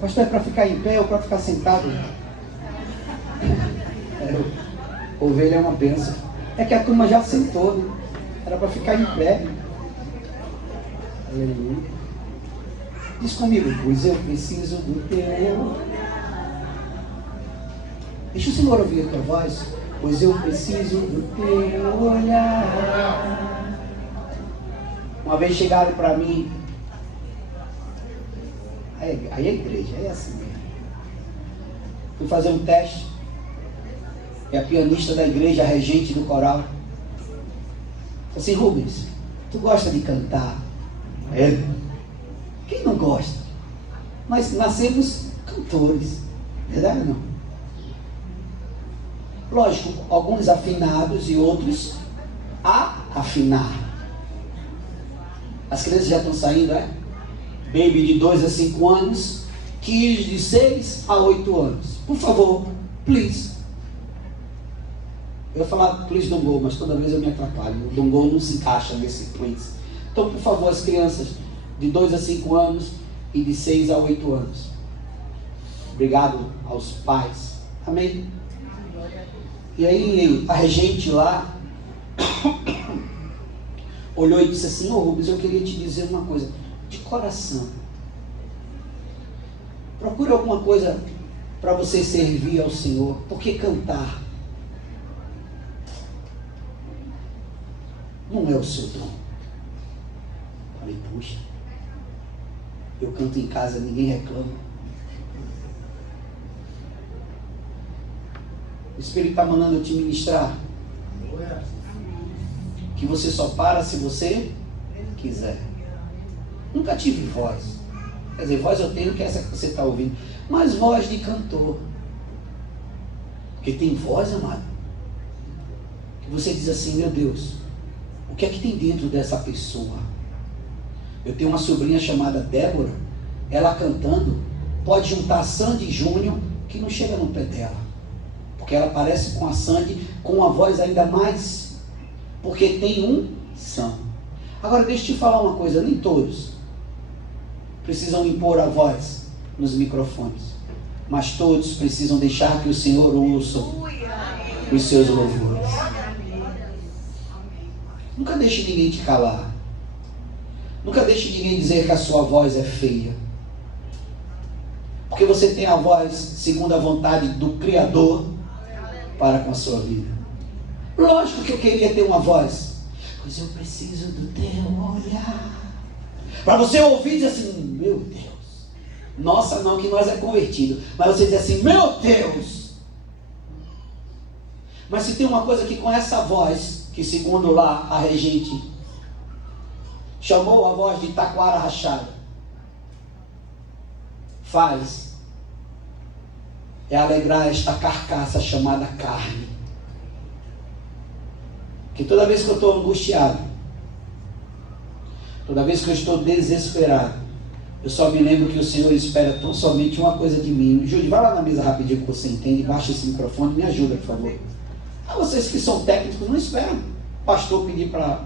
Pastor, é para ficar em pé ou para ficar sentado? Ovelha é uma bênção. É que a turma já sentou, né? Era para ficar em pé. Aleluia. Diz comigo, pois eu preciso do teu. Deixa o Senhor ouvir a tua voz. Pois eu preciso do teu olhar. Uma vez chegaram para mim. Aí a igreja, é assim mesmo. Fui fazer um teste. E a pianista da igreja, a regente do coral, falou assim: Rubens, tu gosta de cantar? É. Quem não gosta? Nós nascemos cantores, verdade ou não? Lógico, alguns afinados e outros a afinar. As crianças já estão saindo, é? Baby de 2 a 5 anos, kids de 6 a 8 anos. Por favor, please. Eu ia falar please don't go, mas toda vez eu me atrapalho. O don't go não se encaixa nesse please. Então, por favor, as crianças de 2 a 5 anos e de 6 a 8 anos. Obrigado aos pais. Amém? E aí, a regente lá olhou e disse assim: ô Rubens, eu queria te dizer uma coisa. De coração. Procure alguma coisa para você servir ao Senhor. Porque cantar não é o seu dom. Falei, puxa, eu canto em casa, ninguém reclama. O Espírito está mandando eu te ministrar. Que você só para se você quiser. Nunca tive voz. Quer dizer, voz eu tenho, que é essa que você está ouvindo. Mas voz de cantor. Porque tem voz, amado, que você diz assim: meu Deus, o que é que tem dentro dessa pessoa? Eu tenho uma sobrinha chamada Débora. Ela cantando, pode juntar a Sandy Júnior, que não chega no pé dela. Porque ela parece com a Sandy, com uma voz ainda mais. Porque tem um som. Agora deixa eu te falar uma coisa, nem todos precisam impor a voz nos microfones, mas todos precisam deixar que o Senhor ouça os seus louvores. Nunca deixe ninguém te calar. Nunca deixe ninguém dizer que a sua voz é feia. Porque você tem a voz segundo a vontade do Criador para com a sua vida. Lógico que eu queria ter uma voz. Pois eu preciso do teu olhar. Para você ouvir e dizer assim: meu Deus. Nossa, não, que nós é convertido. Mas você diz assim: meu Deus. Mas se tem uma coisa que com essa voz, que segundo lá a regente chamou a voz de taquara rachada, faz, é alegrar esta carcaça chamada carne. Que toda vez que eu estou angustiado, toda vez que eu estou desesperado, eu só me lembro que o Senhor espera tão somente uma coisa de mim. Júlio, vai lá na mesa rapidinho que você entende, baixa esse microfone, me ajuda, por favor. Ah, vocês que são técnicos, não esperam o pastor pedir para...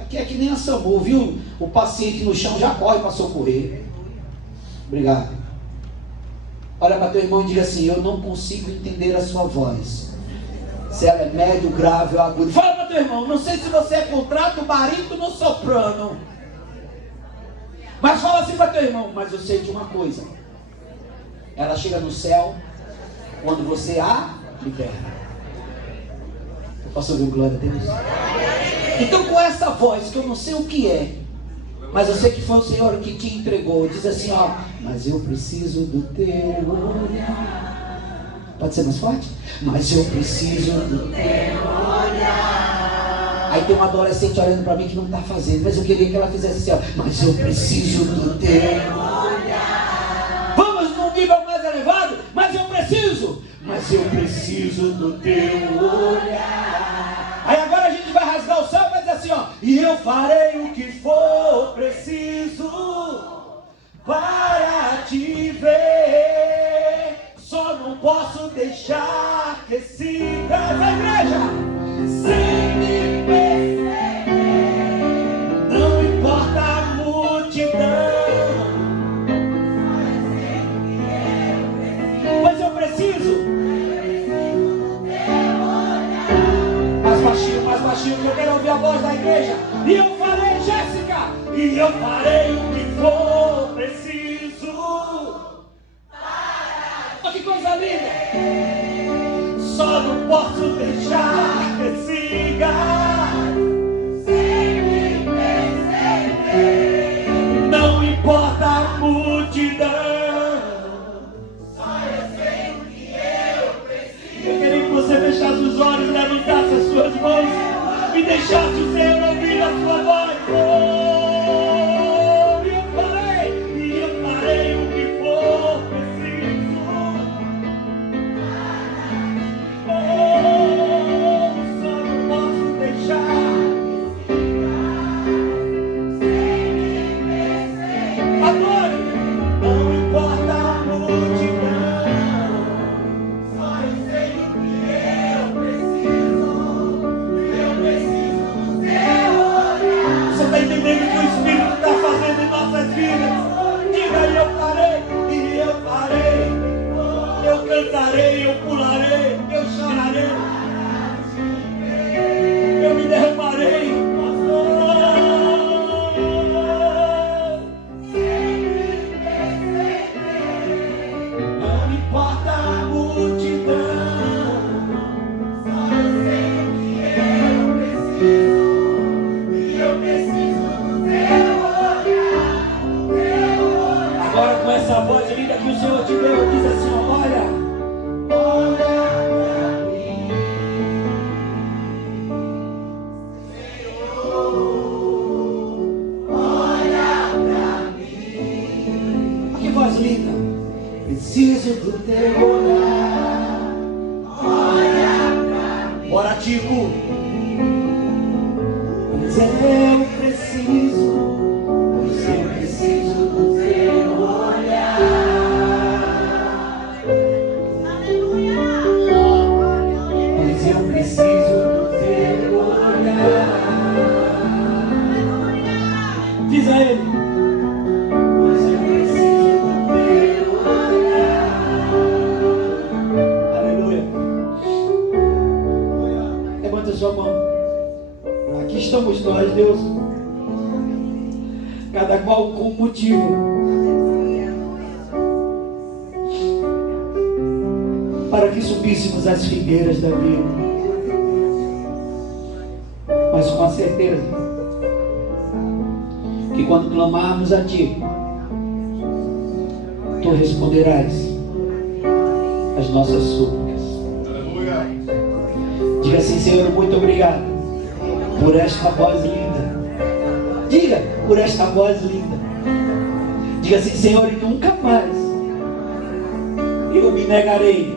Aqui é que nem a SAMU, viu? O paciente no chão já corre para socorrer. Obrigado. Olha para teu irmão e diga assim: eu não consigo entender a sua voz. Se ela é médio, grave ou agudo. Fala para teu irmão: não sei se você é contrato, barítono ou soprano. Mas fala assim para teu irmão: mas eu sei de uma coisa. Ela chega no céu quando você a libera. Eu posso ouvir um glória a Deus? Então, com essa voz, que eu não sei o que é, mas eu sei que foi o Senhor que te entregou, diz assim: ó, mas eu preciso do teu olhar. Pode ser mais forte? Mas eu preciso do teu olhar. Aí tem uma adolescente olhando para mim que não está fazendo, mas eu queria que ela fizesse assim, ó, mas eu preciso do teu olhar. Vamos num nível mais elevado? Mas eu preciso do teu olhar. Aí agora a gente vai rasgar o céu e vai dizer assim, ó, e eu farei o que for preciso para te ver. Só não posso deixar que sigas a igreja sem me perceber. Não importa a multidão, baixinho, eu quero ouvir a voz da igreja. E eu farei, Jéssica, e eu farei o que for preciso. Olha que coisa linda. Só não posso deixar que siga sem me perceber. Não importa a multidão, só eu sei o que eu preciso. Eu queria que você fechasse os olhos, levantasse as suas mãos e deixasse o Senhor ouvir a sua voz. E eu farei o que for preciso. Só não posso deixar sem me perceber. Agora, não importa a multidão, só eu sei o que eu preciso. Eu preciso do seu olhar. Você está entendendo o que o Espírito está fazendo em nossas vidas? Diga, e eu farei, eu cantarei, eu pularei, eu chorarei, eu me derramarei. Não importa a multidão, só eu sei o que eu preciso. E eu preciso do teu olhar, Agora com essa voz linda que o Senhor te deu, diz assim, olha pra mim, Senhor, olha pra mim. Que voz linda. Preciso do teu olhar, olha pra mim. Bora, Tico. Pois eu preciso do teu olhar. Aleluia. Pois eu preciso do teu olhar. Diz a ele. Pois eu preciso do teu olhar. Aleluia. Levanta sua mão. Aqui estamos nós, Deus. Cada qual com um motivo. Para que subíssemos as figueiras da vida. Mas com a certeza que quando clamarmos a Ti, Tu responderás as nossas súplicas. Diga assim, Senhor, muito obrigado por esta voz linda. Diga, por esta voz linda. Diga assim, Senhor, e nunca mais eu me negarei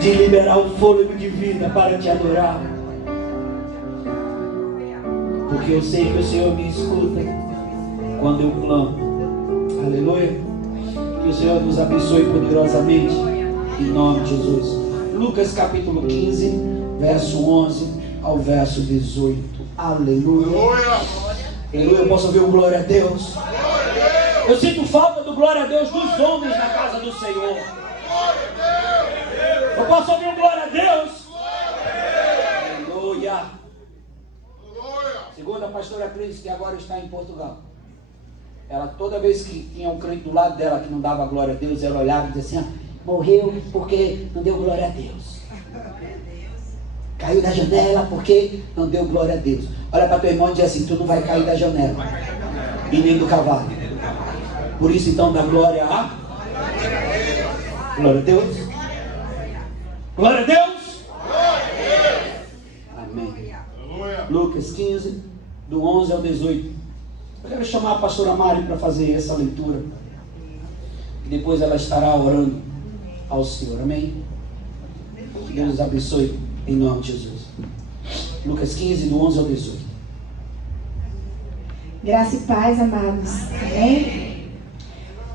de liberar o fôlego de vida para Te adorar. Porque eu sei que o Senhor me escuta quando eu clamo. Aleluia. Que o Senhor nos abençoe poderosamente, em nome de Jesus. Lucas capítulo 15, verso 11 ao verso 18. Aleluia. Aleluia. Eu posso ouvir um glória a Deus? Eu sinto falta do glória a Deus dos homens na casa do Senhor. Eu posso ouvir um glória a Deus? Aleluia. Segundo a pastora Cris, que agora está em Portugal, ela, toda vez que tinha um crente do lado dela que não dava glória a Deus, ela olhava e dizia assim, morreu porque não deu glória a Deus. Caiu da janela porque não deu glória a Deus. Olha para teu irmão e diz assim, tu não vai cair da janela e nem do cavalo. Por isso então dá glória a glória a Deus. Glória a Deus. Amém. Lucas 15, do 11 ao 18. Eu quero chamar a pastora Mari para fazer essa leitura. E depois ela estará orando ao Senhor. Amém. Deus os abençoe em nome de Jesus. Lucas 15, do 11 ao 18. Graça e paz, amados. Amém?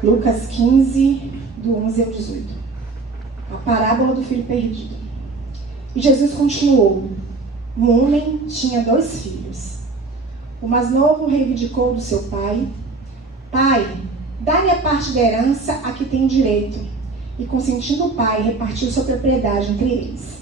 Lucas 15, do 11 ao 18. A parábola do filho perdido. E Jesus continuou. Um homem tinha 2 filhos. O mais novo reivindicou do seu pai: Pai, dá-me a parte da herança a que tenho direito. E consentindo o pai, repartiu sua propriedade entre eles.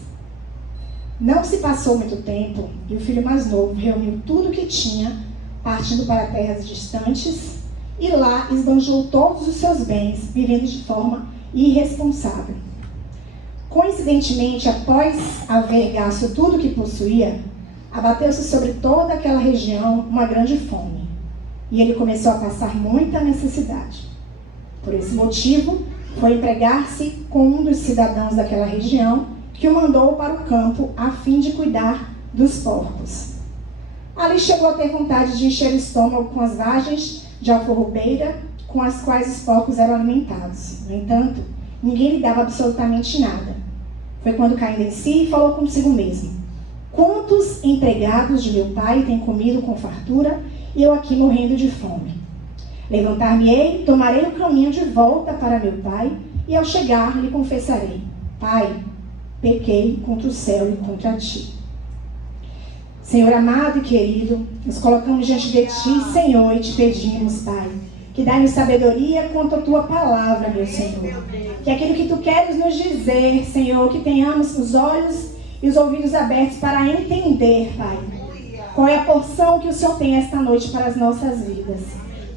Não se passou muito tempo e o filho mais novo reuniu tudo o que tinha, partindo para terras distantes, e lá esbanjou todos os seus bens, vivendo de forma irresponsável. Coincidentemente, após haver gasto tudo o que possuía, abateu-se sobre toda aquela região uma grande fome, e ele começou a passar muita necessidade. Por esse motivo, foi empregar-se com um dos cidadãos daquela região, que o mandou para o campo a fim de cuidar dos porcos. Ali chegou a ter vontade de encher o estômago com as vagens de alfarrobeira com as quais os porcos eram alimentados. No entanto, ninguém lhe dava absolutamente nada. Foi quando, caindo em si, falou consigo mesmo: quantos empregados de meu pai têm comido com fartura e eu aqui morrendo de fome? Levantar-me-ei, tomarei o caminho de volta para meu pai, e ao chegar lhe confessarei: Pai, pequei contra o céu e contra ti. Senhor amado e querido, nos colocamos diante de ti, Senhor, e te pedimos, Pai, que dai-nos sabedoria quanto à tua palavra, meu Senhor. Que aquilo que tu queres nos dizer, Senhor, que tenhamos os olhos e os ouvidos abertos para entender, Pai, qual é a porção que o Senhor tem esta noite para as nossas vidas.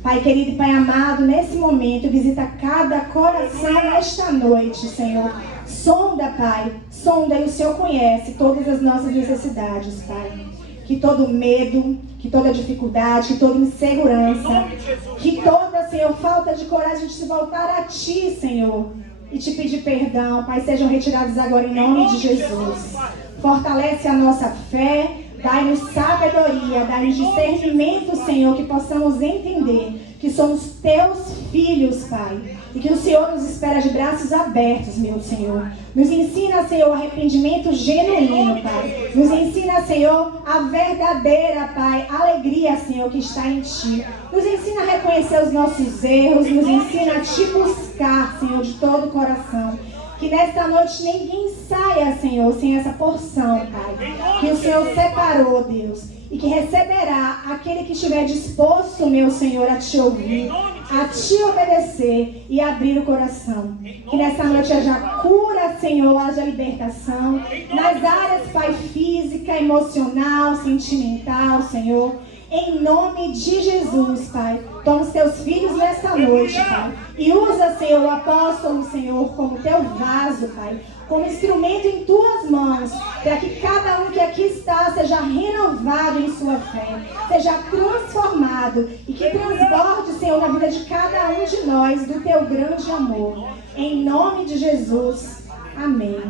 Pai querido e Pai amado, nesse momento, visita cada coração esta noite, Senhor. Sonda, Pai, sonda, e o Senhor conhece todas as nossas necessidades, Pai. Que todo medo, que toda dificuldade, que toda insegurança, que toda, Senhor, falta de coragem de se voltar a Ti, Senhor, e te pedir perdão, Pai, sejam retirados agora em nome de Jesus. Fortalece a nossa fé, dai-nos sabedoria, dai-nos discernimento, Senhor, que possamos entender que somos Teus filhos, Pai, e que o Senhor nos espera de braços abertos, meu Senhor. Nos ensina, Senhor, o arrependimento genuíno, Pai. Nos ensina, Senhor, a verdadeira, Pai, alegria, Senhor, que está em Ti. Nos ensina a reconhecer os nossos erros, nos ensina a Te buscar, Senhor, de todo o coração. Que nesta noite ninguém saia, Senhor, sem essa porção, Pai, que o Senhor separou, Deus, e que receberá aquele que estiver disposto, meu Senhor, a Te ouvir, a Te obedecer e abrir o coração. Que nesta noite haja cura, Senhor, haja libertação, nas áreas, Pai, física, emocional, sentimental, Senhor. Em nome de Jesus, Pai, toma os Teus filhos nesta noite, Pai, e usa, Senhor, o apóstolo, Senhor, como Teu vaso, Pai, como instrumento em Tuas mãos, para que cada um que aqui está seja renovado em sua fé, seja transformado e que transborde, Senhor, na vida de cada um de nós do Teu grande amor. Em nome de Jesus. Amém.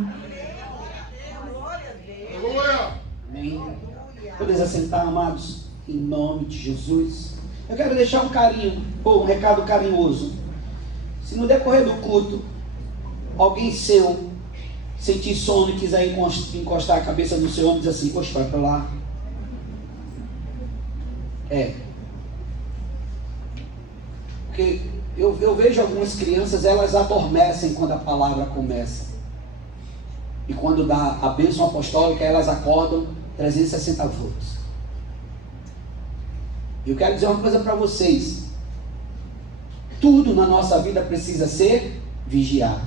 Amém. Podemos assentar, amados? Em nome de Jesus. Eu quero deixar um carinho, ou um recado carinhoso. Se no decorrer do culto, alguém seu sentir sono e quiser encostar a cabeça no seu ombro e dizer assim: poxa, vai para lá. Porque eu vejo algumas crianças, elas adormecem quando a palavra começa. E quando dá a bênção apostólica, elas acordam 360 volts. Eu quero dizer uma coisa para vocês: tudo na nossa vida precisa ser vigiado.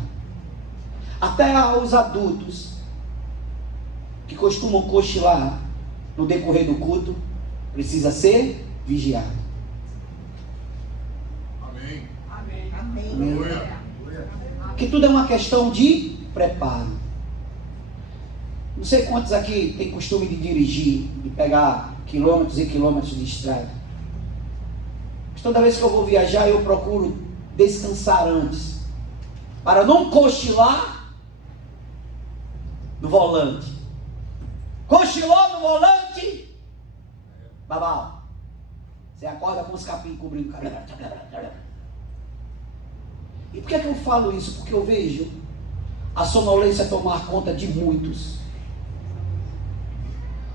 Até os adultos que costumam cochilar no decorrer do culto precisa ser vigiado. Amém. Amém. Amém. Porque tudo é uma questão de preparo. Não sei quantos aqui têm costume de dirigir, de pegar quilômetros e quilômetros de estrada. Mas toda vez que eu vou viajar, eu procuro descansar antes, para não cochilar no volante. Cochilou no volante, babau, você acorda com os capim cobrindo o cabelo. E por que eu falo isso? Porque eu vejo a sonolência tomar conta de muitos.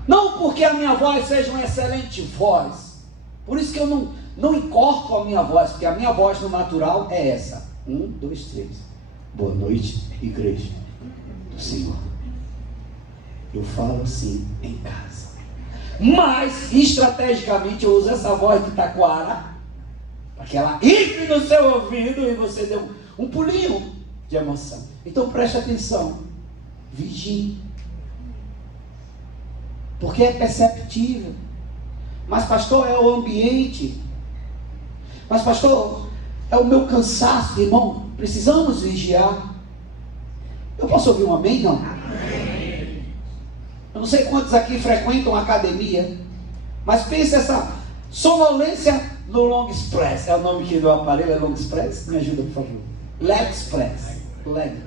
Não porque a minha voz seja uma excelente voz, por isso que eu não encorpo a minha voz, porque a minha voz no natural é essa: 1, 2, 3, boa noite, igreja do Senhor. Eu falo assim em casa, mas estrategicamente eu uso essa voz de taquara, para que ela entre no seu ouvido e você dê um pulinho de emoção. Então preste atenção, vigie. porque é perceptível. Mas pastor, é o ambiente. Mas pastor, é o meu cansaço, irmão. Precisamos vigiar. Eu posso ouvir um amém? Não? Eu não sei quantos aqui frequentam academia, mas pense essa sonolência no Long Express. É o nome que do aparelho, é Long Express? Me ajuda, por favor. Leg Express. Leg.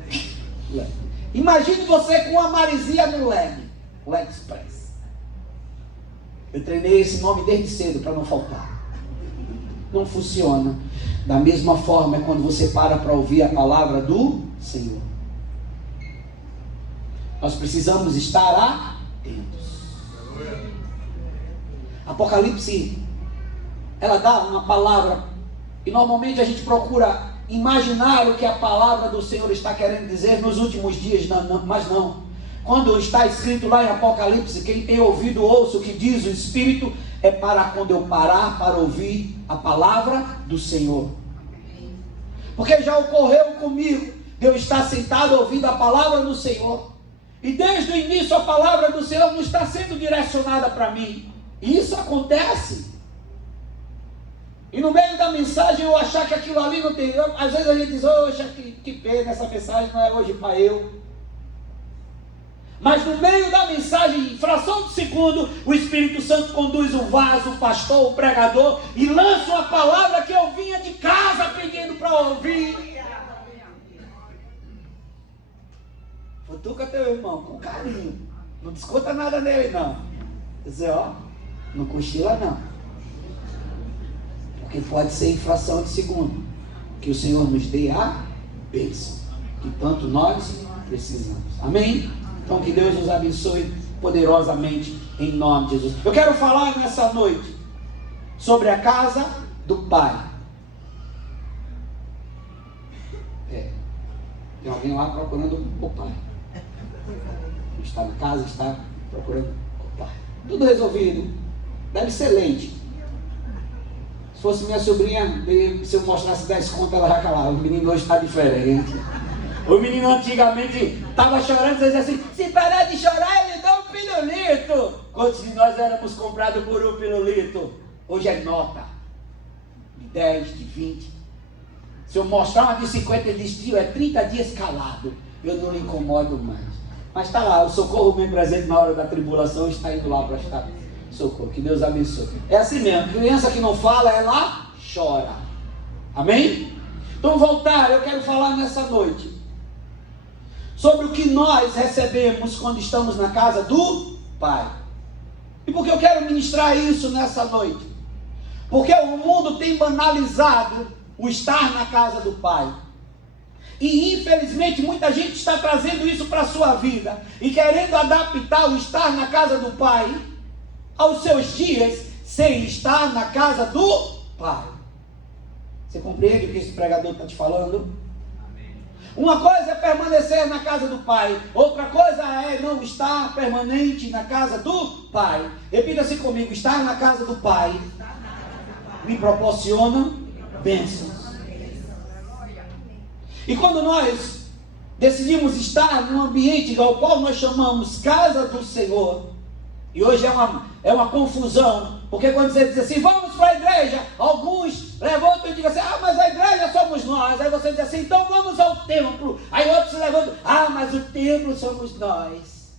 Imagine você com uma maresia no leg. Leg Express. Eu treinei esse nome desde cedo para não faltar. Não funciona. Da mesma forma é quando você para ouvir a palavra do Senhor. Nós precisamos estar atentos. Apocalipse, ela dá uma palavra, e normalmente a gente procura imaginar o que a palavra do Senhor está querendo dizer nos últimos dias, mas não. Quando está escrito lá em Apocalipse, quem tem ouvido ouça o que diz o Espírito, é para quando eu parar para ouvir a palavra do Senhor. Porque já ocorreu comigo, de eu estar sentado ouvindo a palavra do Senhor, e desde o início a palavra do Senhor não está sendo direcionada para mim. E isso acontece. E no meio da mensagem eu achar que aquilo ali não tem. Às vezes a gente diz, oxa, que pena, essa mensagem não é hoje para eu. Mas no meio da mensagem, em fração de segundo, o Espírito Santo conduz o vaso, o pastor, o pregador, e lança uma palavra que eu vinha de casa pedindo para ouvir. Futuca teu irmão, com carinho. Não desconta nada nele, não. Quer dizer, ó, não cochila, não. Porque pode ser em fração de segundo. Que o Senhor nos dê a bênção, que tanto nós precisamos. Amém? Então que Deus nos abençoe poderosamente em nome de Jesus. Eu quero falar nessa noite sobre a casa do Pai. Tem alguém lá procurando o Pai. Está na casa, está procurando o Pai. Tudo resolvido. Deve ser leite. Se fosse minha sobrinha, se eu mostrasse 10 contas, ela já calava. O menino hoje está diferente. O menino antigamente estava chorando, você dizia assim, se parar de chorar, ele dá um pirulito. Quantos de nós éramos comprados por um pirulito? Hoje é nota. De 10, de 20. Se eu mostrar uma de 50, ele diz, tio, é 30 dias calado. Eu não lhe incomodo mais. Mas está lá, o socorro bem presente na hora da tribulação, está indo lá para estar socorro. Que Deus abençoe. É assim mesmo, criança que não fala, ela chora. Amém? Então voltar, eu quero falar nessa noite sobre o que nós recebemos quando estamos na casa do Pai. E por que eu quero ministrar isso nessa noite? Porque o mundo tem banalizado o estar na casa do Pai. E infelizmente muita gente está trazendo isso para a sua vida e querendo adaptar o estar na casa do Pai aos seus dias sem estar na casa do Pai. Você compreende o que esse pregador está te falando? Uma coisa é permanecer na casa do Pai, outra coisa é não estar permanente na casa do Pai. Repita-se comigo, estar na casa do Pai me proporciona bênçãos. E quando nós decidimos estar num ambiente ao qual nós chamamos casa do Senhor, e hoje é uma confusão, porque quando você diz assim, vamos para a igreja, alguns levantam e dizem assim, mas a igreja somos nós. Aí você diz assim, então vamos ao templo. Aí outros se levantam, mas o templo somos nós.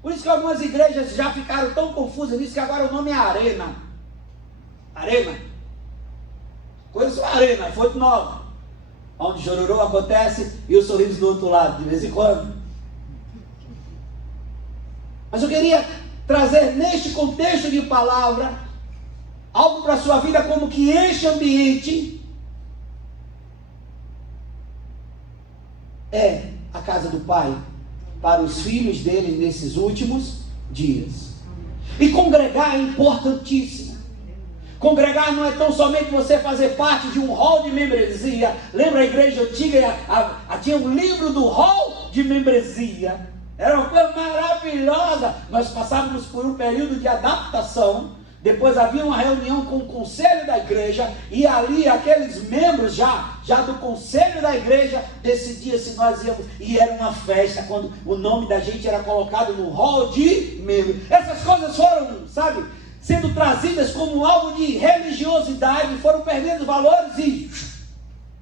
Por isso que algumas igrejas já ficaram tão confusas nisso que agora o nome é Arena. Arena. Conheço a Arena, Fonte Nova, onde Jororô acontece e o sorriso do outro lado, de vez em quando. Mas eu queria trazer neste contexto de palavra algo para a sua vida, como que este ambiente é a casa do Pai para os filhos dele nesses últimos dias. E congregar é importantíssimo. Congregar não é tão somente você fazer parte de um hall de membresia. Lembra a igreja antiga? Tinha um livro do hall de membresia. Era uma coisa maravilhosa. Nós passávamos por um período de adaptação Depois havia uma reunião com o conselho da igreja, e ali aqueles membros já do conselho da igreja decidiam se nós íamos, e era uma festa quando o nome da gente era colocado no hall de membros. Essas coisas foram, sabe, sendo trazidas como algo de religiosidade, foram perdendo os valores e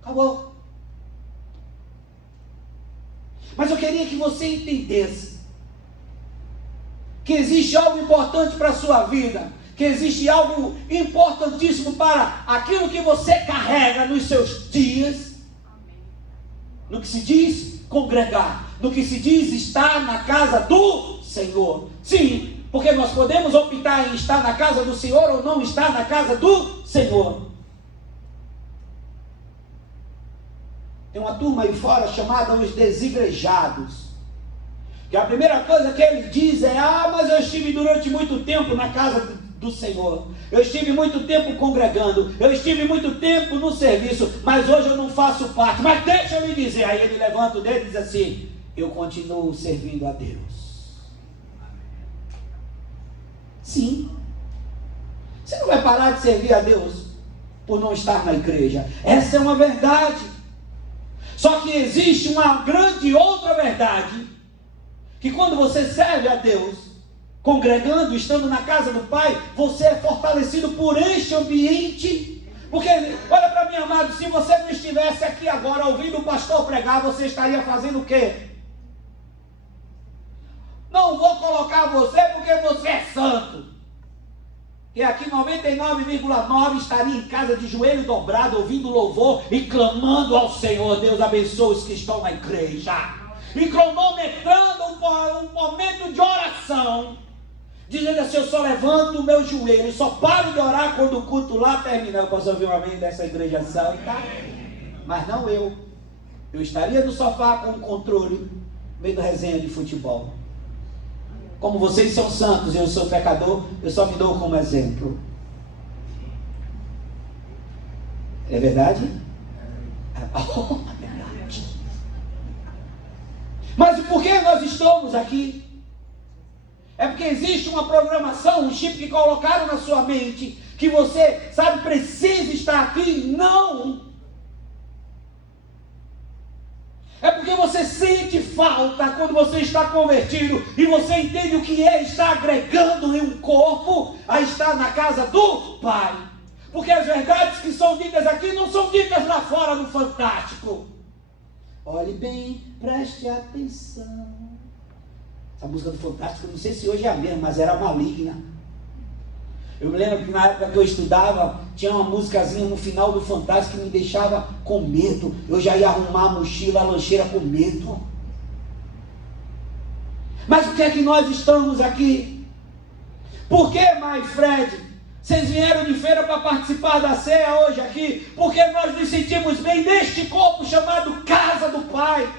acabou. Mas eu queria que você entendesse que existe algo importante para a sua vida, que existe algo importantíssimo para aquilo que você carrega nos seus dias, no que se diz congregar, no que se diz estar na casa do Senhor. Sim, porque nós podemos optar em estar na casa do Senhor ou não estar na casa do Senhor. Tem uma turma aí fora chamada os desigrejados, que a primeira coisa que ele diz é: mas eu estive durante muito tempo na casa do Senhor, eu estive muito tempo congregando, eu estive muito tempo no serviço, mas hoje eu não faço parte. Mas deixa eu lhe dizer. Aí ele levanta o dedo e diz assim: eu continuo servindo a Deus. Sim, você não vai parar de servir a Deus por não estar na igreja. Essa é uma verdade. Só que existe uma grande outra verdade, que quando você serve a Deus congregando, estando na casa do Pai, você é fortalecido por este ambiente. Porque, olha para mim, amado, se você não estivesse aqui agora ouvindo o pastor pregar, você estaria fazendo o quê? Não vou colocar você porque você é santo. E aqui 99,9 estaria em casa de joelho dobrado, ouvindo louvor e clamando ao Senhor. Deus abençoe os que estão na igreja. E cronometrando um momento de oração, dizendo assim: eu só levanto o meu joelho, só paro de orar quando o culto lá terminar. Eu posso ouvir um amém dessa igreja santa? Mas não eu. Eu estaria no sofá com o controle, no meio da resenha de futebol. Como vocês são santos e eu sou pecador, eu só me dou como exemplo. É verdade? Oh, é verdade. Mas por que nós estamos aqui? É porque existe uma programação, um chip que colocaram na sua mente, que você, sabe, precisa estar aqui. Não! É porque você sente falta quando você está convertido e você entende o que é estar agregando em um corpo a estar na casa do Pai. Porque as verdades que são ditas aqui não são ditas lá fora no Fantástico. Olhe bem, preste atenção. Essa música do Fantástico, não sei se hoje é a mesma, mas era maligna. Eu me lembro que na época que eu estudava, tinha uma musicazinha no final do Fantástico que me deixava com medo. Eu já ia arrumar a mochila, a lancheira com medo. Mas por que é que nós estamos aqui? Por que, my Fred, vocês vieram de feira para participar da ceia hoje aqui? Porque nós nos sentimos bem neste corpo chamado casa do Pai.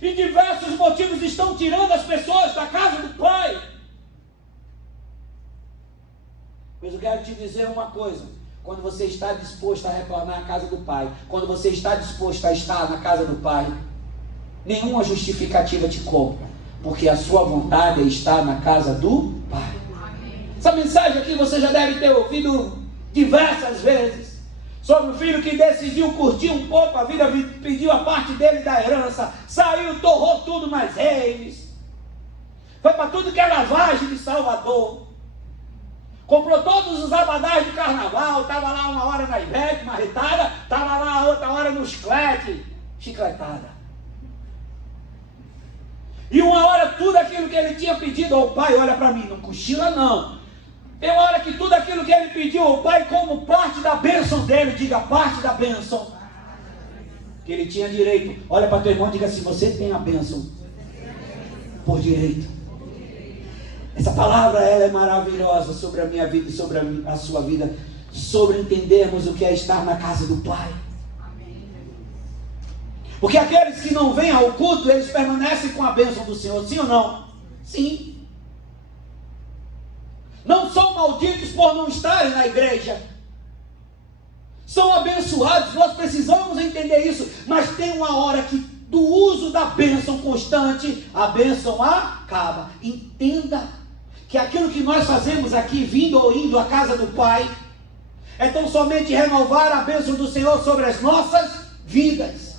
E diversos motivos estão tirando as pessoas da casa do Pai. Mas eu quero te dizer uma coisa: quando você está disposto a retornar à casa do Pai, quando você está disposto a estar na casa do Pai, nenhuma justificativa te compra, porque a sua vontade é estar na casa do Pai. Essa mensagem aqui você já deve ter ouvido diversas vezes, sobre o filho que decidiu curtir um pouco a vida, pediu a parte dele da herança, saiu, torrou tudo nas redes, foi para tudo que é lavagem de Salvador, comprou todos os abadás de carnaval, estava lá uma hora na Ivete, marretada, estava lá outra hora no chiclete, chicletada. E uma hora tudo aquilo que ele tinha pedido ao Pai, olha para mim, não cochila não. Tem uma hora que tudo aquilo que ele pediu ao Pai como parte da bênção dele, diga parte da bênção, que ele tinha direito. Olha para teu irmão e diga assim: você tem a bênção por direito. Essa palavra ela é maravilhosa sobre a minha vida e sobre a sua vida, sobre entendermos o que é estar na casa do Pai. Porque aqueles que não vêm ao culto, eles permanecem com a bênção do Senhor, sim ou não? Sim. Não são malditos por não estarem na igreja. São abençoados, nós precisamos entender isso. Mas tem uma hora que do uso da bênção constante, a bênção acaba. Entenda que aquilo que nós fazemos aqui, vindo ou indo à casa do Pai, é tão somente renovar a bênção do Senhor sobre as nossas vidas.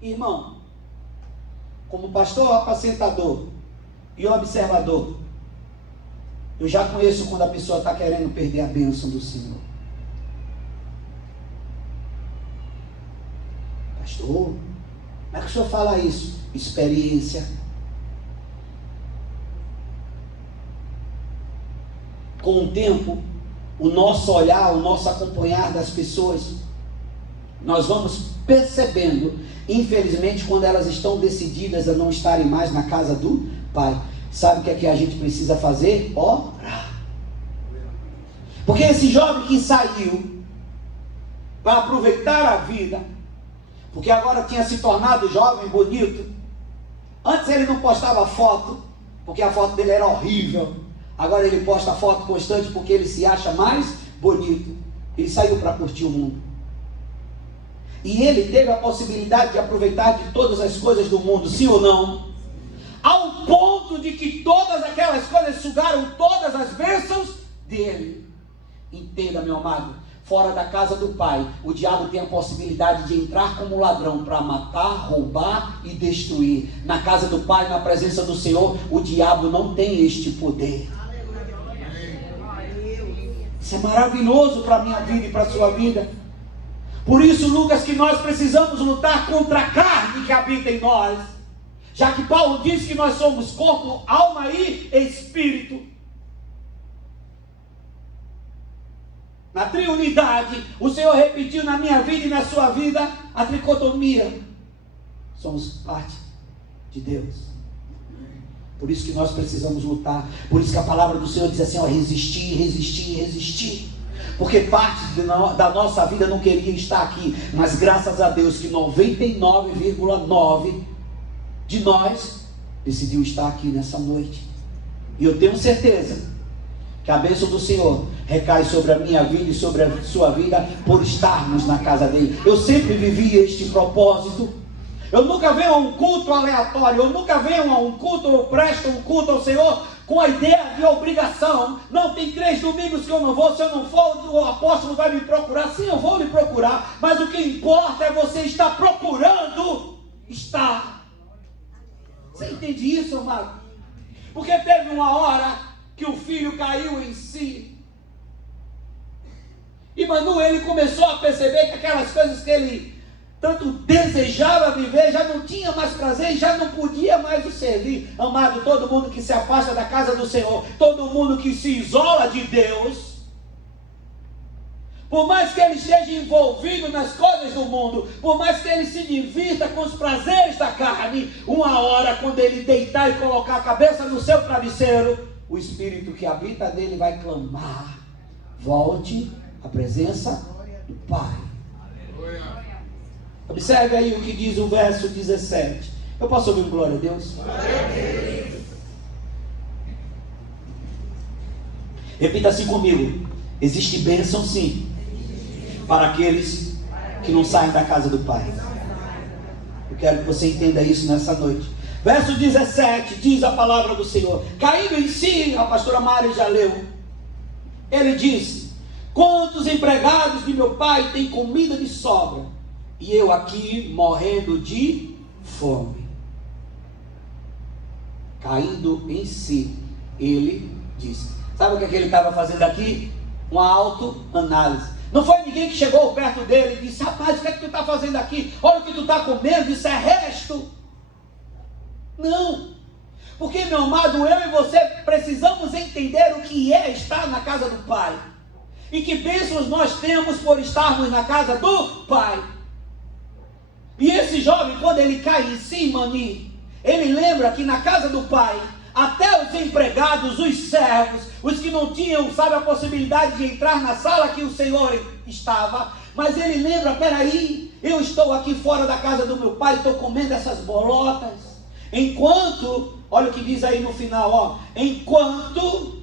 Irmão, como pastor apacentador e observador, eu já conheço quando a pessoa está querendo perder a bênção do Senhor. Pastor, como é que o senhor fala isso? Experiência. Com o tempo, o nosso olhar, o nosso acompanhar das pessoas, nós vamos percebendo, infelizmente, quando elas estão decididas a não estarem mais na casa do Pai. Sabe o que é que a gente precisa fazer? Orar. Porque esse jovem que saiu para aproveitar a vida, porque agora tinha se tornado jovem bonito. Antes ele não postava foto, porque a foto dele era horrível. Agora ele posta foto constante porque ele se acha mais bonito. Ele saiu para curtir o mundo. E ele teve a possibilidade de aproveitar de todas as coisas do mundo, sim ou não? Ao ponto de que todas aquelas coisas sugaram todas as bênçãos dele. Entenda, meu amado, fora da casa do Pai, o diabo tem a possibilidade de entrar como ladrão para matar, roubar e destruir. Na casa do Pai, na presença do Senhor, o diabo não tem este poder. Isso é maravilhoso para a minha vida e para a sua vida. Por isso, Lucas, que nós precisamos lutar contra a carne que habita em nós. Já que Paulo diz que nós somos corpo, alma e espírito. Na triunidade, o Senhor repetiu na minha vida e na sua vida a tricotomia. Somos parte de Deus. Por isso que nós precisamos lutar. Por isso que a palavra do Senhor diz assim, ó, resistir, resistir, resistir. Porque parte da nossa vida não queria estar aqui. Mas graças a Deus que 99,9% de nós decidiu estar aqui nessa noite. E eu tenho certeza que a bênção do Senhor recai sobre a minha vida e sobre a sua vida por estarmos na casa dele. Eu sempre vivi este propósito. Eu nunca venho a um culto aleatório. Eu nunca venho a um culto ou presto um culto ao Senhor com a ideia de obrigação. Não, tem 3 domingos que eu não vou. Se eu não for, o apóstolo vai me procurar. Sim, eu vou lhe procurar. Mas o que importa é você estar procurando estar. Você entende isso, amado? Porque teve uma hora que o filho caiu em si. E Manu, ele começou a perceber que aquelas coisas que ele tanto desejava viver, já não tinha mais prazer, já não podia mais o servir. Amado, todo mundo que se afasta da casa do Senhor, todo mundo que se isola de Deus, por mais que ele esteja envolvido nas coisas do mundo, por mais que ele se divirta com os prazeres da carne, uma hora quando ele deitar e colocar a cabeça no seu travesseiro, o Espírito que habita nele vai clamar, volte à presença do Pai. Observe aí o que diz o verso 17. Eu posso ouvir glória a Deus? Repita assim comigo. Existe bênção sim, para aqueles que não saem da casa do Pai. Eu quero que você entenda isso nessa noite. Verso 17 diz a palavra do Senhor. Caindo em si, a pastora Mari já leu. Ele diz: quantos empregados de meu pai têm comida de sobra, e eu aqui morrendo de fome. Caindo em si, ele disse. Sabe o que ele estava fazendo aqui? Uma autoanálise. Não foi ninguém que chegou perto dele e disse: rapaz, o que é que tu está fazendo aqui? Olha o que tu está comendo, isso é resto. Não. Porque, meu amado, eu e você precisamos entender o que é estar na casa do Pai. E que bênçãos nós temos por estarmos na casa do Pai. E esse jovem, quando ele cai em si, mani, ele lembra que na casa do Pai, até os empregados, os servos, os que não tinham, sabe, a possibilidade de entrar na sala que o Senhor estava, mas ele lembra: peraí, eu estou aqui fora da casa do meu pai, estou comendo essas bolotas, enquanto, olha o que diz aí no final, ó, enquanto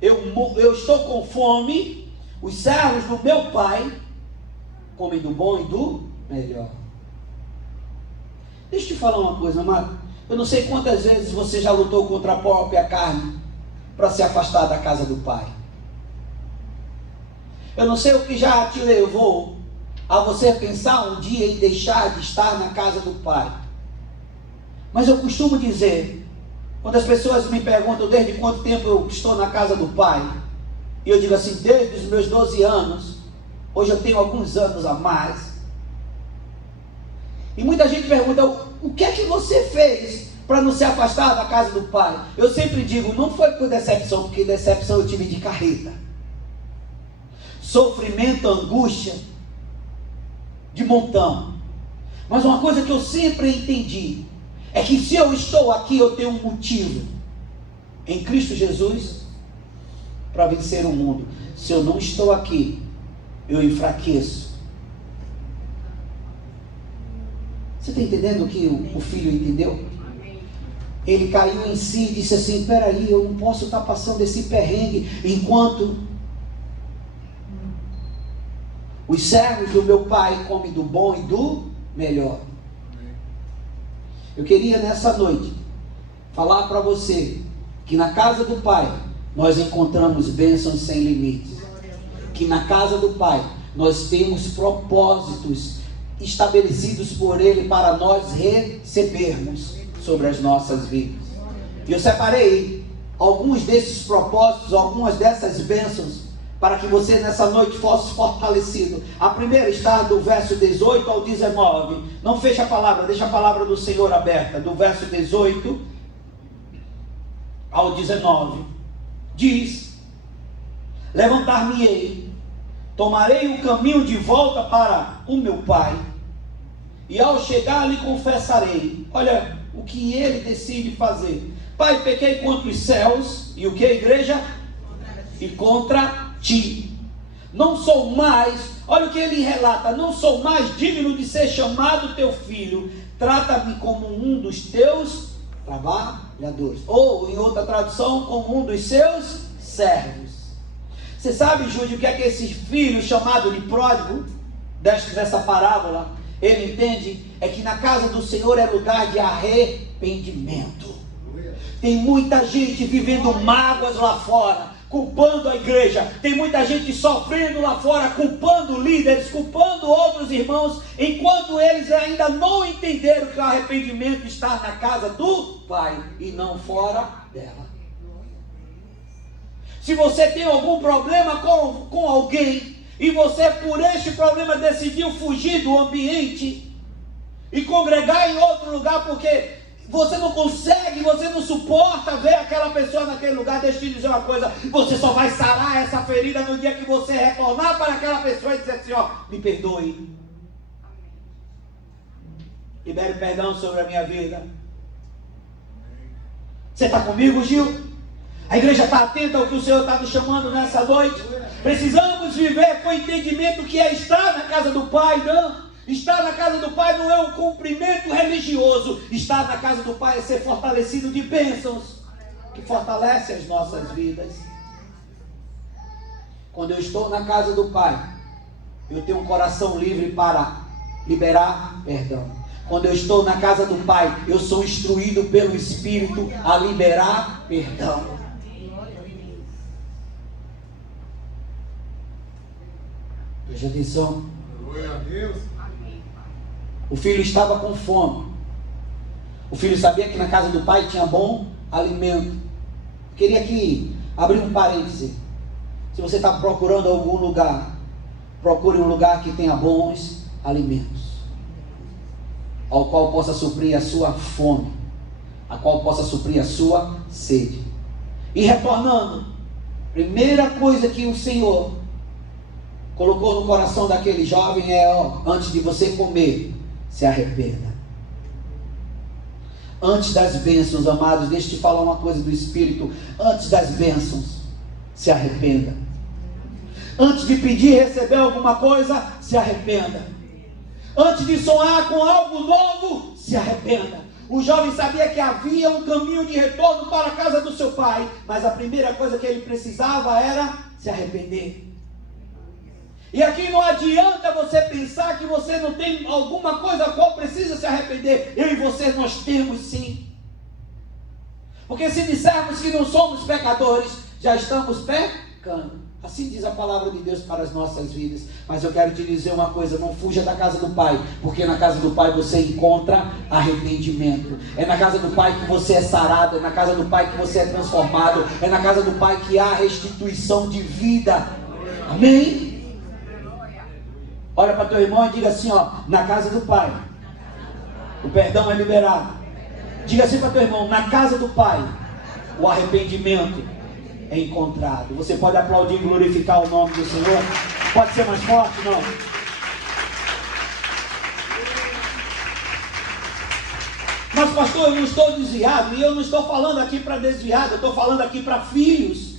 eu estou com fome, os servos do meu pai comem do bom e do melhor. Deixa eu te falar uma coisa, amado. Eu não sei quantas vezes você já lutou contra a própria carne para se afastar da casa do Pai. Eu não sei o que já te levou a você pensar um dia em deixar de estar na casa do Pai. Mas eu costumo dizer, quando as pessoas me perguntam desde quanto tempo eu estou na casa do Pai, e eu digo assim, desde os meus 12 anos, hoje eu tenho alguns anos a mais. E muita gente pergunta, o que é que você fez para não se afastar da casa do Pai? Eu sempre digo, não foi por decepção, porque decepção eu tive de carreta. Sofrimento, angústia, de montão. Mas uma coisa que eu sempre entendi, é que se eu estou aqui, eu tenho um motivo, em Cristo Jesus, para vencer o mundo. Se eu não estou aqui, eu enfraqueço. Você está entendendo o que o filho entendeu? Ele caiu em si e disse assim, peraí, eu não posso estar passando esse perrengue, enquanto os servos do meu pai comem do bom e do melhor. Eu queria nessa noite falar para você que na casa do Pai nós encontramos bênçãos sem limites. Que na casa do Pai nós temos propósitos estabelecidos por Ele para nós recebermos sobre as nossas vidas. E eu separei alguns desses propósitos, algumas dessas bênçãos, para que você nessa noite fosse fortalecido. A primeira está do verso 18 ao 19. Não feche a palavra, deixa a palavra do Senhor aberta. Do verso 18 ao 19. Diz, levantar-me-ei, tomarei o caminho de volta para o meu pai, e ao chegar lhe confessarei. Olha o que ele decide fazer. Pai, pequei contra os céus, e o que, igreja? E contra ti. Não sou mais, olha o que ele relata, não sou mais digno de ser chamado teu filho. Trata-me como um dos teus trabalhadores. Ou, em outra tradução, como um dos seus servos. Você sabe, Júlio, o que é que esse filho chamado de pródigo, dessa parábola, ele entende? É que na casa do Senhor é lugar de arrependimento. Tem muita gente vivendo mágoas lá fora, culpando a igreja. Tem muita gente sofrendo lá fora, culpando líderes, culpando outros irmãos, enquanto eles ainda não entenderam que o arrependimento está na casa do Pai e não fora dela. Se você tem algum problema com alguém, e você por este problema decidiu fugir do ambiente e congregar em outro lugar, porque você não consegue, você não suporta ver aquela pessoa naquele lugar, deixa eu te dizer uma coisa, você só vai sarar essa ferida no dia que você retornar para aquela pessoa e dizer assim, ó, me perdoe. Libere perdão sobre a minha vida. Você está comigo, Gil? A igreja está atenta ao que o Senhor está nos chamando nessa noite. Precisamos viver com entendimento que é estar na casa do Pai, não. Estar na casa do Pai não é um cumprimento religioso. Estar na casa do Pai é ser fortalecido de bênçãos que fortalecem as nossas vidas. Quando eu estou na casa do Pai, eu tenho um coração livre para liberar perdão. Quando eu estou na casa do Pai, eu sou instruído pelo Espírito a liberar perdão. Preste atenção. Glória a Deus. O filho estava com fome. O filho sabia que na casa do pai tinha bom alimento. Queria aqui abrir um parêntese. Se você está procurando algum lugar, procure um lugar que tenha bons alimentos, ao qual possa suprir a sua fome, a qual possa suprir a sua sede. E retornando, primeira coisa que o Senhor colocou no coração daquele jovem é, antes de você comer, se arrependa. Antes das bênçãos, amados, deixa eu te falar uma coisa do Espírito. Antes das bênçãos, se arrependa. Antes de pedir e receber alguma coisa, se arrependa. Antes de sonhar com algo novo, se arrependa. O jovem sabia que havia um caminho de retorno para a casa do seu pai, mas a primeira coisa que ele precisava era se arrepender. E aqui não adianta você pensar que você não tem alguma coisa a qual precisa se arrepender. Eu e você, nós temos sim. Porque se dissermos que não somos pecadores, já estamos pecando. Assim diz a palavra de Deus para as nossas vidas. Mas eu quero te dizer uma coisa: não fuja da casa do Pai, porque na casa do Pai você encontra arrependimento. É na casa do Pai que você é sarado, é na casa do Pai que você é transformado, é na casa do Pai que há restituição de vida. Amém? Olha para teu irmão e diga assim, ó: na casa do Pai o perdão é liberado. Diga assim para teu irmão: na casa do Pai o arrependimento é encontrado. Você pode aplaudir e glorificar o nome do Senhor? Pode ser mais forte? Não. Mas pastor, eu não estou desviado. E eu não estou falando aqui para desviado, eu estou falando aqui para filhos.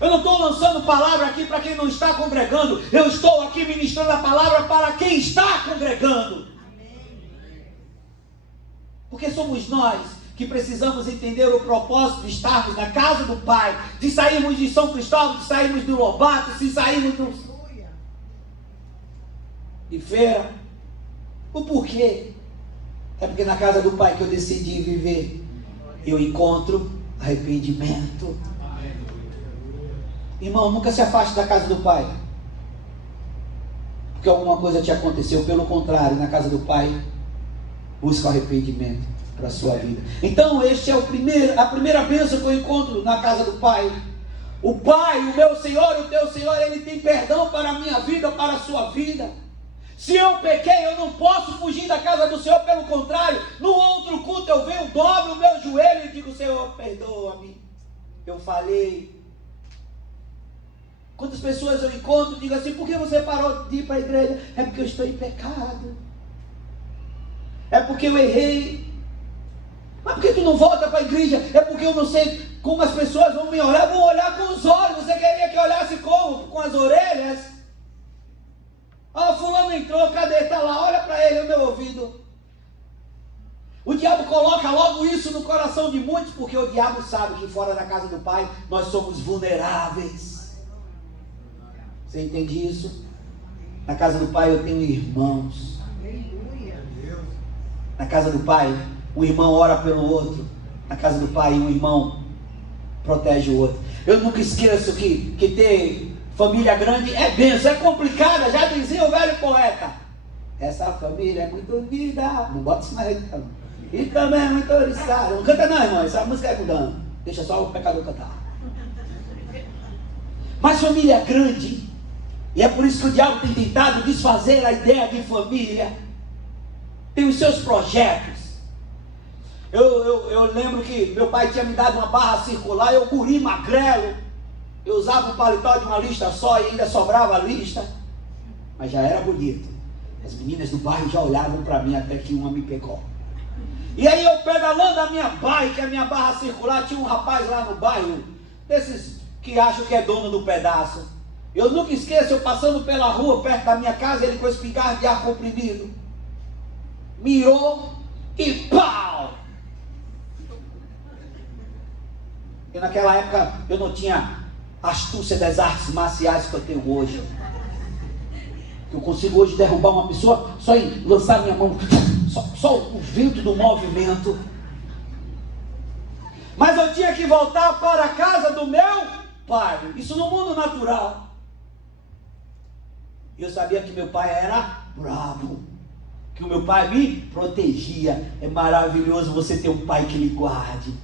Eu não estou lançando palavra aqui para quem não está congregando. Eu estou aqui ministrando a palavra para quem está congregando. Porque somos nós que precisamos entender o propósito de estarmos na casa do Pai, de sairmos de São Cristóvão, de sairmos do Lobato, de sairmos de feira. O porquê? É porque na casa do Pai que eu decidi viver, eu encontro arrependimento. Irmão, nunca se afaste da casa do Pai porque alguma coisa te aconteceu. Pelo contrário, na casa do Pai, busca o arrependimento para a sua vida. Então, este é a primeira bênção que eu encontro na casa do Pai. O Pai, o meu Senhor, o teu Senhor, Ele tem perdão para a minha vida, para a sua vida. Se eu pequei, eu não posso fugir da casa do Senhor. Pelo contrário, no outro culto eu venho, dobro o meu joelho e digo: Senhor, perdoa-me, eu falhei. Quantas pessoas eu encontro e digo assim: por que você parou de ir para a igreja? É porque eu estou em pecado, é porque eu errei. Mas por que tu não volta para a igreja? É porque eu não sei como as pessoas vão me olhar. Vão olhar com os olhos. Você queria que eu olhasse como? Com as orelhas? Fulano entrou, cadê? Está lá, olha para ele, o meu ouvido. O diabo coloca logo isso no coração de muitos, porque o diabo sabe que fora da casa do Pai nós somos vulneráveis. Você entende isso? Na casa do Pai eu tenho irmãos. Na casa do Pai um irmão ora pelo outro. Na casa do Pai um irmão protege o outro. Eu nunca esqueço que ter família grande é bênção, é complicada. Já dizia o velho poeta: essa família é muito unida. Não bota isso na rede, não. E também é muito oriçada. Não canta não, irmão, essa música é mudando. Deixa só o pecador cantar. Mas família grande, e é por isso que o diabo tem tentado desfazer a ideia de família. Tem os seus projetos. Eu lembro que meu pai tinha me dado uma barra circular, eu guri magrelo, eu usava um paletó de uma lista só e ainda sobrava a lista, mas já era bonito. As meninas do bairro já olhavam para mim até que uma me pegou. E aí eu pedalando a minha bike, a minha barra circular, tinha um rapaz lá no bairro, desses que acham que é dono do pedaço. Eu nunca esqueço, eu passando pela rua perto da minha casa, ele com esse pigarro de ar comprimido, mirou e pau! E naquela época eu não tinha a astúcia das artes marciais que eu tenho hoje. Eu consigo hoje derrubar uma pessoa só em lançar minha mão, só o vento do movimento. Mas eu tinha que voltar para a casa do meu pai. Isso no mundo natural. Eu sabia que meu pai era bravo, que o meu pai me protegia. É maravilhoso você ter um pai que lhe guarde.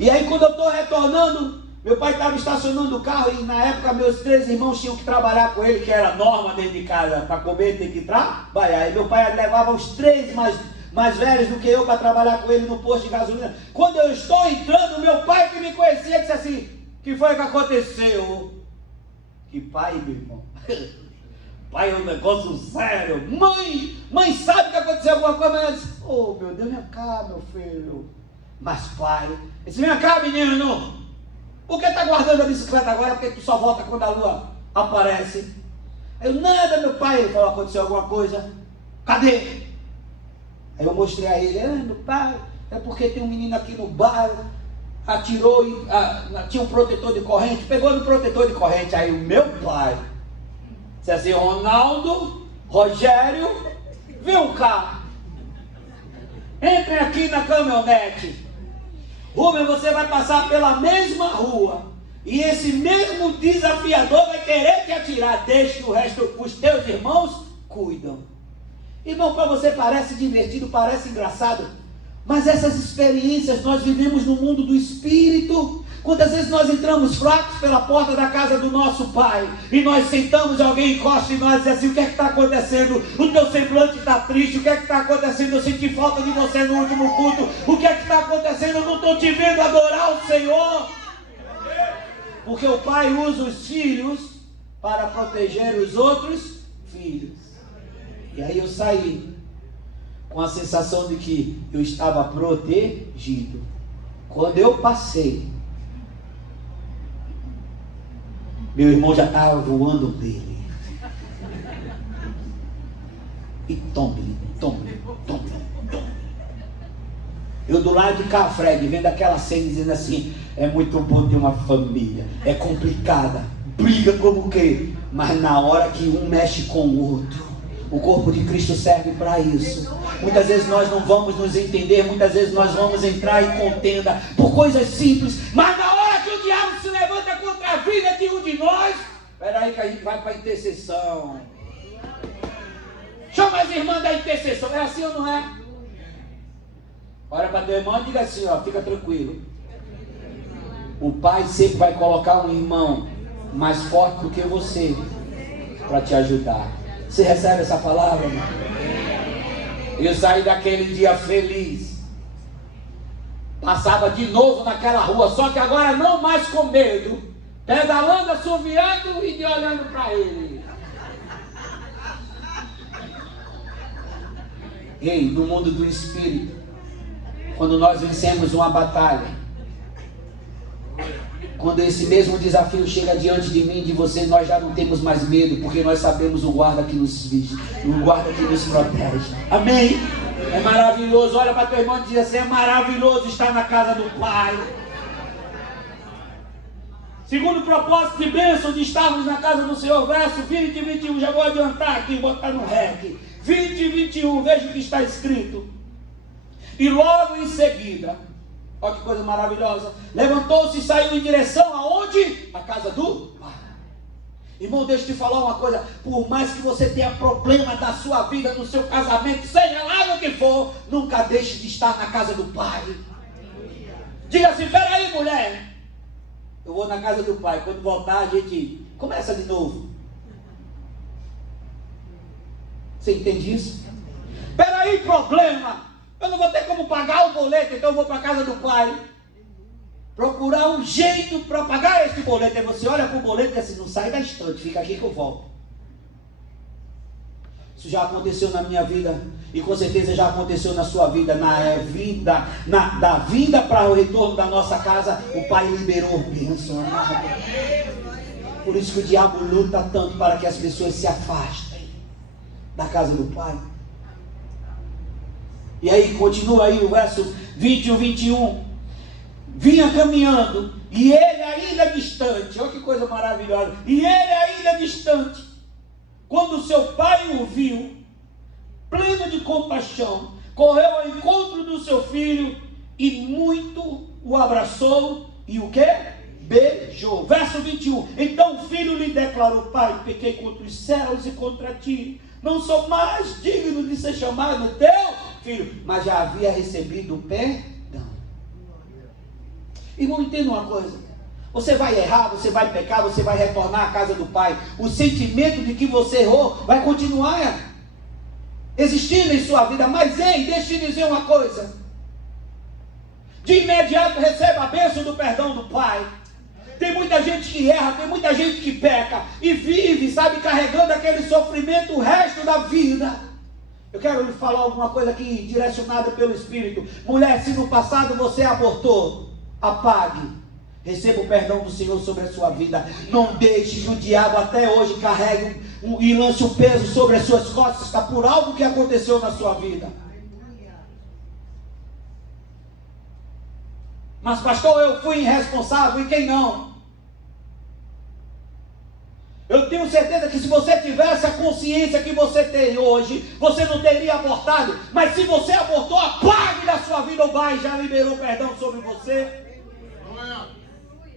E aí quando eu estou retornando, meu pai estava estacionando o carro e na época meus 3 irmãos tinham que trabalhar com ele, que era norma dentro de casa, para comer tem que trabalhar. E meu pai levava os 3 mais velhos do que eu para trabalhar com ele no posto de gasolina. Quando eu estou entrando, meu pai que me conhecia disse assim: o que foi que aconteceu? Que pai, meu irmão? Pai é um negócio sério. Mãe sabe que aconteceu alguma coisa, mas ela disse: oh meu Deus, vem cá meu filho. Mas pai, disse: vem cá menino, por que está guardando a bicicleta agora? Porque tu só volta quando a lua aparece. Eu: nada meu pai. Ele falou: aconteceu alguma coisa? Cadê? Aí eu mostrei a ele: meu pai, é porque tem um menino aqui no bairro, atirou e tinha um protetor de corrente, pegou no protetor de corrente. Aí o meu pai disse assim: Ronaldo, Rogério, vem cá. Entrem aqui na caminhonete. Rubem, você vai passar pela mesma rua. E esse mesmo desafiador vai querer te atirar. Deixe que o resto, os teus irmãos cuidam. Irmão, para você parece divertido, parece engraçado. Mas essas experiências nós vivemos no mundo do Espírito. Quantas vezes nós entramos fracos pela porta da casa do nosso Pai, e nós sentamos, alguém encosta em nós e diz assim: o que é que está acontecendo? O teu semblante está triste, o que é que está acontecendo? Eu senti falta de você no último culto, o que é que está acontecendo? Eu não estou te vendo adorar o Senhor. Porque o Pai usa os filhos para proteger os outros filhos. E aí eu saí com a sensação de que eu estava protegido. Quando eu passei, meu irmão já estava voando dele. E tome. Eu do lado de cá, Fred, vendo aquela cena dizendo assim: é muito bom ter uma família. É complicada, briga como o quê? Mas na hora que um mexe com o outro, o corpo de Cristo serve para isso. Muitas vezes nós não vamos nos entender, muitas vezes nós vamos entrar em contenda por coisas simples, mas na hora que o diabo se levanta contra a vida de um de nós, espera aí que a gente vai para a intercessão. Chama as irmãs da intercessão. É assim ou não é? Olha para teu irmão e diga assim, ó, fica tranquilo. O Pai sempre vai colocar um irmão mais forte do que você para te ajudar. Você recebe essa palavra, irmão? Eu saí daquele dia feliz. Passava de novo naquela rua, só que agora não mais com medo, pedalando, assoviando e de olhando para ele. Ei, no mundo do Espírito, quando nós vencemos uma batalha, quando esse mesmo desafio chega diante de mim e de você, nós já não temos mais medo, porque nós sabemos o guarda que nos vigia, o guarda que nos protege. Amém? É maravilhoso. Olha para teu irmão e diz assim: é maravilhoso estar na casa do Pai. Segundo propósito de bênção de estarmos na casa do Senhor, verso 20 e 21, já vou adiantar aqui, botar no REC. 20 e 21, veja o que está escrito. E logo em seguida, olha que coisa maravilhosa, levantou-se e saiu em direção aonde? A casa do Pai. Irmão, deixa eu te falar uma coisa: por mais que você tenha problema da sua vida, no seu casamento, seja lá no que for, nunca deixe de estar na casa do Pai. Diga assim: peraí, mulher, eu vou na casa do Pai, quando voltar a gente começa de novo. Você entende isso? Peraí, problema, eu não vou ter como pagar o boleto, então eu vou para a casa do Pai procurar um jeito para pagar esse boleto. Aí você olha para o boleto e diz assim: não sai da estante, fica aqui que eu volto. Isso já aconteceu na minha vida, e com certeza já aconteceu na sua vida. Da vinda para o retorno da nossa casa, o Pai liberou bênção. Por isso que o diabo luta tanto para que as pessoas se afastem da casa do Pai. E aí continua aí o verso 20 e 21. Vinha caminhando, e ele ainda distante, olha que coisa maravilhosa, e ele ainda distante, quando seu pai o viu, pleno de compaixão, correu ao encontro do seu filho, e muito o abraçou, e o que? Beijou. Verso 21, então o filho lhe declarou: pai, pequei contra os céus e contra ti, não sou mais digno de ser chamado teu filho, mas já havia recebido o perdão. Irmão, entenda uma coisa: você vai errar, você vai pecar, você vai retornar à casa do Pai, o sentimento de que você errou vai continuar existindo em sua vida, mas ei, deixa eu te dizer uma coisa: de imediato receba a bênção do perdão do Pai. Tem muita gente que erra, tem muita gente que peca e vive, sabe, carregando aquele sofrimento o resto da vida. Eu quero lhe falar alguma coisa aqui direcionada pelo Espírito. Mulher, se no passado você abortou, apague, receba o perdão do Senhor sobre a sua vida. Não deixe que o diabo até hoje carregue e lance o peso sobre as suas costas por algo que aconteceu na sua vida. Mas pastor, eu fui irresponsável, e quem não? Eu tenho tenho certeza que se você tivesse a consciência que você tem hoje, você não teria abortado. Mas se você abortou, apague da sua vida, o Pai já liberou perdão sobre você.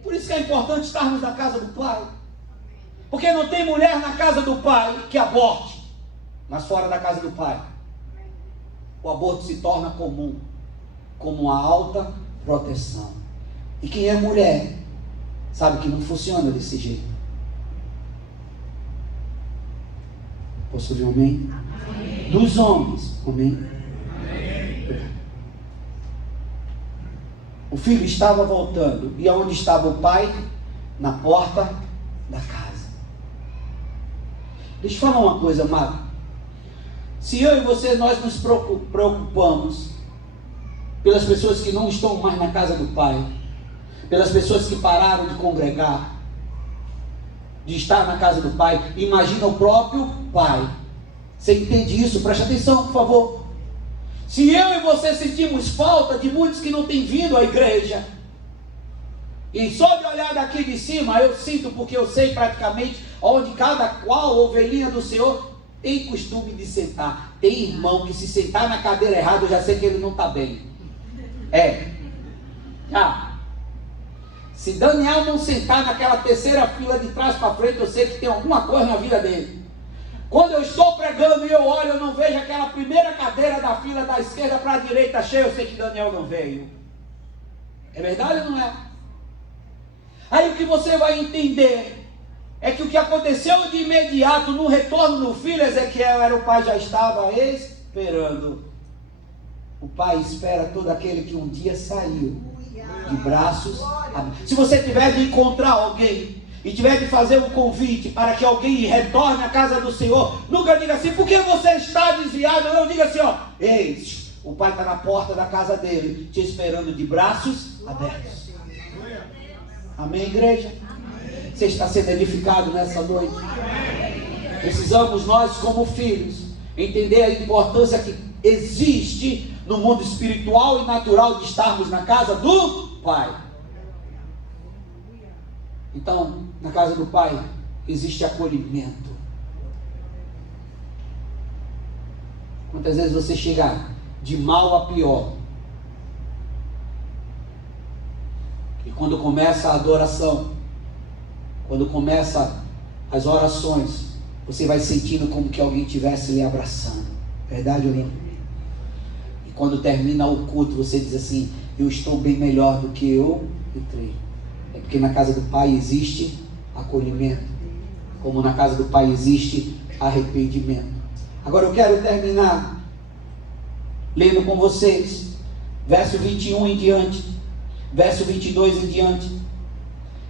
Por isso que é importante estarmos na casa do Pai. Porque não tem mulher na casa do Pai que aborte, mas fora da casa do Pai o aborto se torna comum, como uma alta proteção. E quem é mulher sabe que não funciona desse jeito. Posso ouvir um amém? Amém. Dos homens, amém? Amém. O filho estava voltando, e aonde estava o pai? Na porta da casa. Deixa eu falar uma coisa, amado. Se eu e você, nós nos preocupamos pelas pessoas que não estão mais na casa do Pai, pelas pessoas que pararam de congregar, de estar na casa do Pai, imagina o próprio Pai. Você entende isso? Preste atenção, por favor. Se eu e você sentimos falta de muitos que não têm vindo à igreja, e só de olhar daqui de cima, eu sinto, porque eu sei praticamente onde cada qual ovelhinha do Senhor tem costume de sentar. Tem irmão que se sentar na cadeira errada, eu já sei que ele não está bem. Se Daniel não sentar naquela terceira fila de trás para frente, eu sei que tem alguma coisa na vida dele. Quando eu estou pregando e eu olho, eu não vejo aquela primeira cadeira da fila da esquerda para a direita cheia, eu sei que Daniel não veio. É verdade ou não é? Aí o que você vai entender é que o que aconteceu de imediato no retorno do filho, Ezequiel, era o pai já estava esperando. O pai espera todo aquele que um dia saiu de braços abertos. Se você tiver de encontrar alguém e tiver de fazer um convite para que alguém retorne à casa do Senhor, nunca diga assim, porque você está desviado. Não, diga assim, ó, ei, o pai está na porta da casa dele, te esperando de braços abertos. Amém, igreja? Você está sendo edificado nessa noite? Precisamos nós, como filhos, entender a importância que existe no mundo espiritual e natural de estarmos na casa do Pai. Então, na casa do Pai existe acolhimento. Quantas vezes você chega de mal a pior, e quando começa a adoração, quando começa as orações, você vai sentindo como que alguém estivesse lhe abraçando. Verdade ou não? E quando termina o culto, você diz assim, eu estou bem melhor do que eu entrei. É porque na casa do Pai existe acolhimento, como na casa do Pai existe arrependimento. Agora eu quero terminar lendo com vocês verso 21 em diante, verso 22 em diante.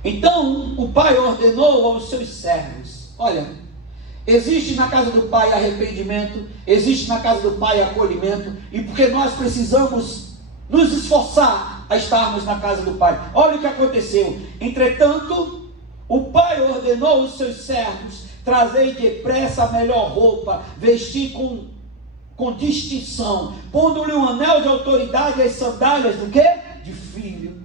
Então o pai ordenou aos seus servos, olha, existe na casa do Pai arrependimento, existe na casa do Pai acolhimento, e porque nós precisamos nos esforçar a estarmos na casa do Pai. Olha o que aconteceu. Entretanto, o Pai ordenou aos seus servos, trazei depressa a melhor roupa, vestir com distinção, pondo-lhe um anel de autoridade e as sandálias do quê? De filho.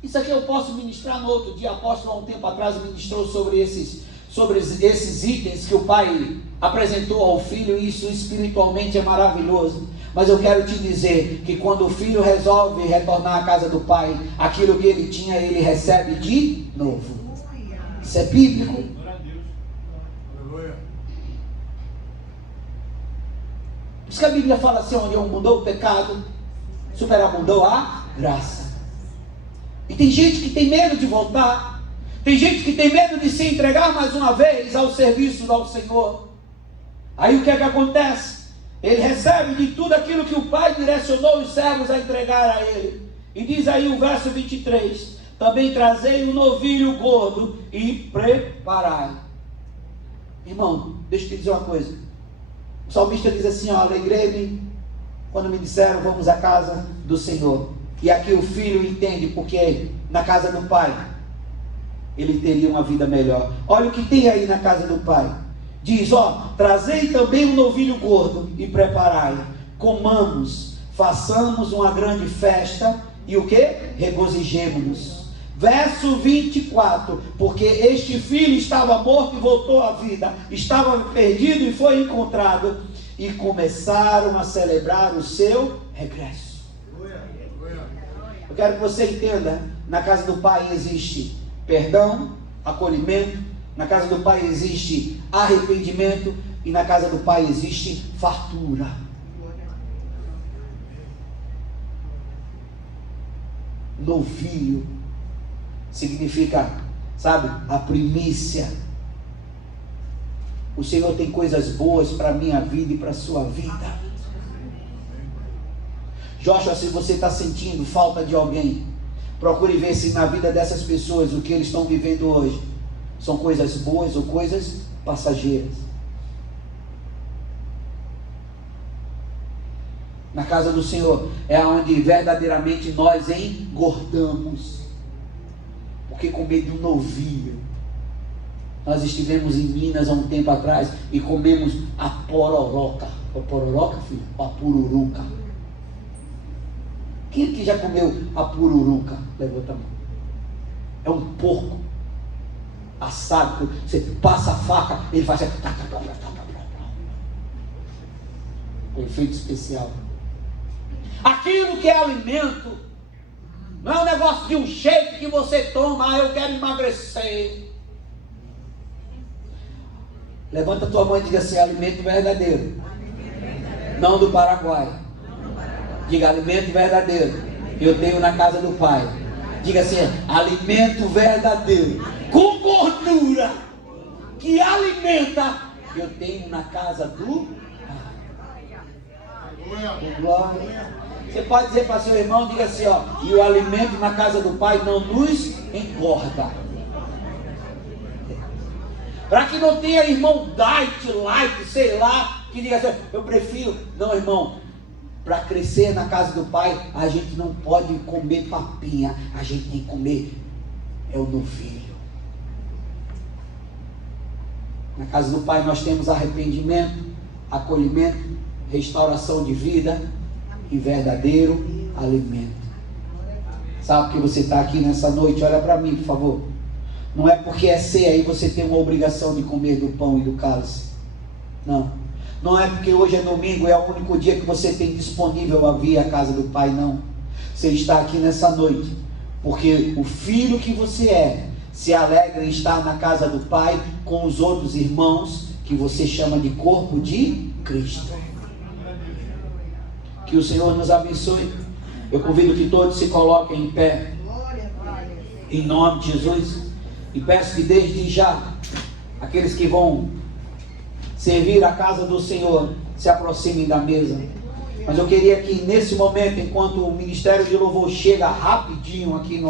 Isso aqui eu posso ministrar no outro dia. O apóstolo há um tempo atrás ministrou sobre esses itens que o pai apresentou ao filho, e isso espiritualmente é maravilhoso. Mas eu quero te dizer que quando o filho resolve retornar à casa do pai, aquilo que ele tinha, ele recebe de novo. Isso é bíblico. Por isso que a Bíblia fala assim, onde abundou o pecado, superabundou a graça. E tem gente que tem medo de voltar. Tem gente que tem medo de se entregar mais uma vez ao serviço ao Senhor. Aí o que é que acontece? Ele recebe de tudo aquilo que o Pai direcionou os servos a entregar a ele. E diz aí o verso 23, também trazei um novilho gordo e preparai. Irmão, deixa eu te dizer uma coisa. O salmista diz assim, ó, alegrei-me quando me disseram, vamos à casa do Senhor. E aqui o filho entende, porque na casa do Pai ele teria uma vida melhor. Olha o que tem aí na casa do Pai. Diz, ó, trazei também um novilho gordo e preparai, comamos, façamos uma grande festa, e o que? Regozijemo-nos. Verso 24, porque este filho estava morto e voltou à vida, estava perdido e foi encontrado, e começaram a celebrar o seu regresso. Eu quero que você entenda, na casa do Pai existe perdão, acolhimento, na casa do Pai existe arrependimento, e na casa do Pai existe fartura. Novilho significa, sabe, a primícia. O Senhor tem coisas boas para a minha vida e para a sua vida. Joshua, se você está sentindo falta de alguém, procure ver se na vida dessas pessoas o que eles estão vivendo hoje são coisas boas ou coisas passageiras. Na casa do Senhor é onde verdadeiramente nós engordamos. Porque comer de um novilho. Nós estivemos em Minas há um tempo atrás e comemos a pororoca. A pororoca, filho? A pururuca. Quem aqui já comeu a pururuca? Levanta a mão. É um porco assado. Você passa a faca, ele faz assim. Com efeito especial. Aquilo que é alimento não é um negócio de um shake que você toma, eu quero emagrecer. Levanta a tua mão e diga assim, alimento verdadeiro. Não do Paraguai. Diga, alimento verdadeiro. Eu tenho na casa do Pai. Diga assim, alimento verdadeiro. Com gordura. Que alimenta. Eu tenho na casa do Pai. Com glória. Você pode dizer para seu irmão, diga assim, ó, e o alimento na casa do Pai não nos engorda. Para que não tenha irmão diet, light, sei lá, que diga assim, eu prefiro. Não, irmão, para crescer na casa do Pai, a gente não pode comer papinha, a gente tem que comer, é o novilho. Na casa do Pai nós temos arrependimento, acolhimento, restauração de vida e verdadeiro alimento. Sabe que você está aqui nessa noite? Olha para mim, por favor. Não é porque é ceia aí você tem uma obrigação de comer do pão e do cálice. Não. Não é porque hoje é domingo, é o único dia que você tem disponível a vir à casa do Pai, não. Você está aqui nessa noite porque o filho que você é se alegra em estar na casa do Pai com os outros irmãos que você chama de corpo de Cristo. Que o Senhor nos abençoe. Eu convido que todos se coloquem em pé, em nome de Jesus, e peço que desde já aqueles que vão servir a casa do Senhor se aproximem da mesa. Mas eu queria que nesse momento, enquanto o ministério de louvor chega rapidinho aqui no